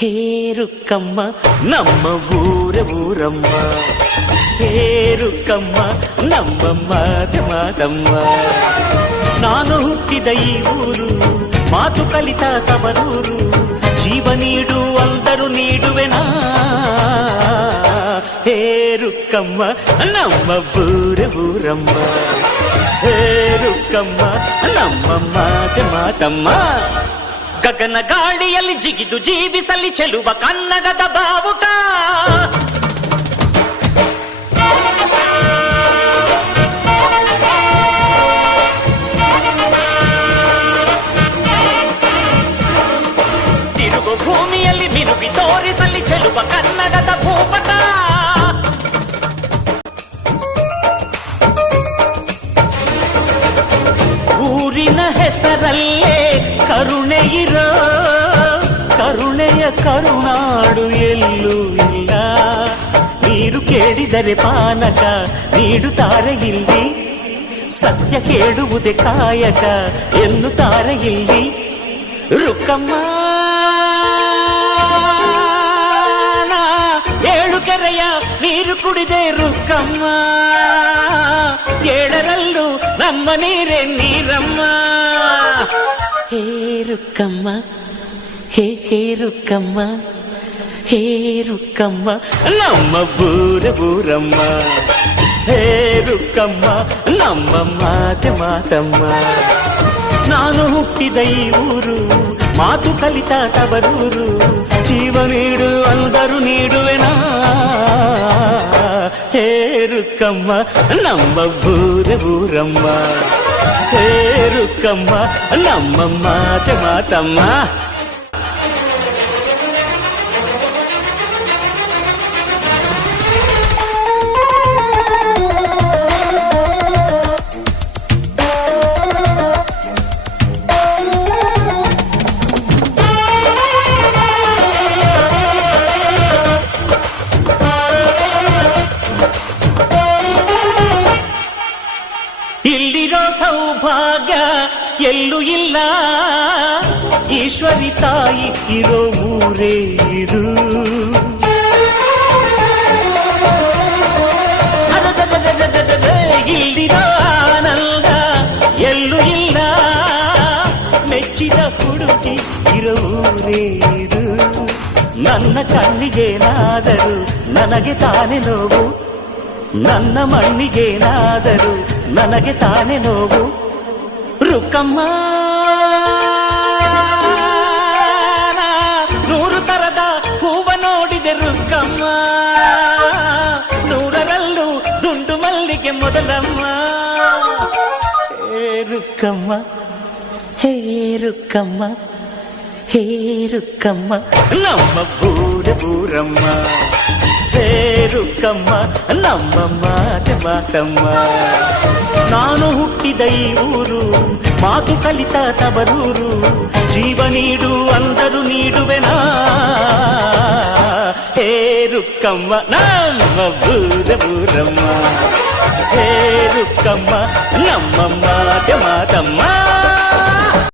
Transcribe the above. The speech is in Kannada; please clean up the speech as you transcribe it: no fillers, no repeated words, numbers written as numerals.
ಹೇರುಕ್ಕಮ್ಮ ನಮ್ಮ ಊರಮ್ಮ, ಹೇರುಕ್ಕಮ್ಮ ನಮ್ಮ ಮಾತಮ್ಮ. ನಾನು ಹುಟ್ಟಿದ ಈ ಊರು, ಮಾತು ಕಲಿತ ತವರೂರು, ಜೀವ ನೀಡು ಅಂದರು ನೀಡುವೆನಾ. ಹೇರುಕ್ಕಮ್ಮ ನಮ್ಮ ಊರಮ್ಮ, ಹೇರುಕ್ಕಮ್ಮ ನಮ್ಮ ಮಾತಮ್ಮ. ಗಗನ ಗಾಳಿಯಲ್ಲಿ ಜಿಗಿದು ಜೀವಿಸಲಿ ಚೆಲುವ ಕನ್ನಡದ ಬಾವುಟ. ತಿರುಗು ಭೂಮಿಯಲ್ಲಿ ಮಿನುಗಿ ತೋರಿಸಲಿ ಚೆಲುವ ಕನ್ನಡದ ಭೂಪಟ. ಊರಿನ ಹೆಸರಲ್ಲೇ ಕರುಣೆ ಇರೋ, ಕರುಣೆಯ ಕರುನಾಡು ಎಲ್ಲೂ ಇಲ್ಲ. ನೀರು ಕೇಳಿದರೆ ಪಾನಕ ನೀಡುತ್ತಾರೆ ಇಲ್ಲಿ, ಸತ್ಯ ಕೇಳುವುದೇ ಕಾಯಕ ಎನ್ನುತ್ತಾರೆ ಇಲ್ಲಿ. ರುಕ್ಕಮ್ಮ ಏಳು ಕೆರೆಯ ನೀರು ಕುಡಿದೆ ರುಕ್ಕಮ್ಮ, ಏಳರಲ್ಲೂ ನಮ್ಮ ನೀರೇ ನೀರಮ್ಮ. ಹೇರುಕ್ಕಮ್ಮ ಹೇರುಕ್ಕಮ್ಮ, ಹೇರುಕ್ಕಮ್ಮ ನಮ್ಮ ಊರಮ್ಮ, ಹೇರುಕ್ಕಮ್ಮ ನಮ್ಮ ಮಾತಮ್ಮ. ನಾನು ಹುಟ್ಟಿದ ಈ ಊರು, ಮಾತು ಕಲಿತ ತವರೂರು, ಜೀವ ನೀಡು ಅಂದರು ನೀಡುವೆನಾ. ಹೇರುಕ್ಕಮ್ಮ ನಮ್ಮ ಊರಮ್ಮ, ಹೇರುಕ್ಕಮ್ಮ ನಮ್ಮ ಮಾತಮ್ಮ. ಇಲ್ಲಿರೋ ಸೌಭಾಗ್ಯ ಎಲ್ಲೂ ಇಲ್ಲ, ಈಶ್ವರಿ ತಾಯಿ ಇರೋ ಊರೇ ಇರು. ಇಲ್ಲಿರೋ ಆನಂದ ಎಲ್ಲೂ ಇಲ್ಲ, ಮೆಚ್ಚಿದ ಹುಡುಗಿ ಇರೋ ಊರೇ ಇರು. ನನ್ನ ಕಣ್ಣಿಗೇನಾದರೂ ನನಗೆ ತಾನೇ ನೋವು, ನನ್ನ ಮಣ್ಣಿಗೇನಾದರೂ ನನಗೆ ತಾನೇ ನೋವು. ರುಕ್ಕಮ್ಮ ನೂರು ತರದ ಹೂವ ನೋಡಿದೆ ರುಕ್ಕಮ್ಮ, ನೂರರಲ್ಲೂ ದುಂಡು ಮಲ್ಲಿಗೆ ಮೊದಲಮ್ಮ. ಹೇರುಕ್ಕಮ್ಮ ಹೇರುಕ್ಕಮ್ಮ, ಹೇರುಕ್ಕಮ್ಮ ನಮ್ಮ ಊರಮ್ಮ, ಹೇರುಕ್ಕಮ್ಮ ನಮ್ಮ ಮಾತಮ್ಮ. ನಾನು ಹುಟ್ಟಿದ ಈ ಊರು, ಮಾತು ಕಲಿತ ತವರೂರು, ಜೀವ ನೀಡು ಅಂದರು ನೀಡುವೆನಾ. ಹೇರುಕ್ಕಮ್ಮ ನಮ್ಮ ಊರಮ್ಮ, ಹೇರುಕ್ಕಮ್ಮ ನಮ್ಮ ಮಾತಮ್ಮ.